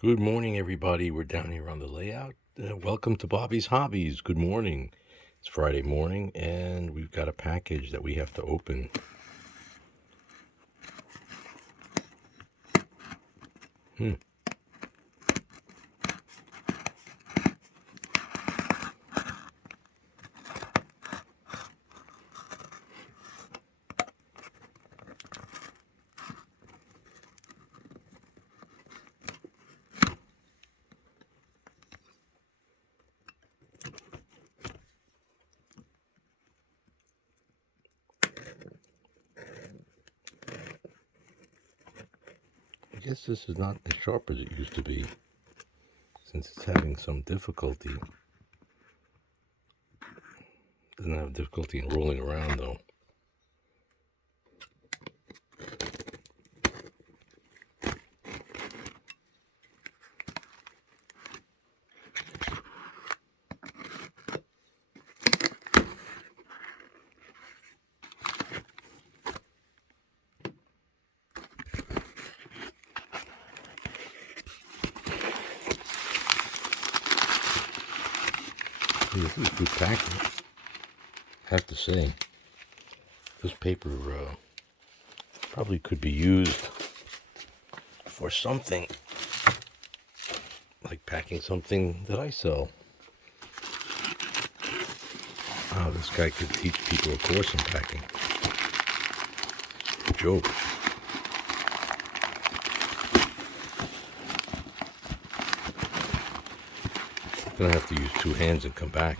Good morning, everybody. We're down here on the layout. Welcome to Bobby's Hobbies. Good morning. It's Friday morning, and we've got a package that we have to open. I guess this is not as sharp as it used to be, since it's having some difficulty. Doesn't have difficulty in rolling around, though. This is good packing, I have to say. This paper probably could be used for something, like packing something that I sell. Oh, this guy could teach people a course in packing. Joke. Gonna have to use two hands and come back.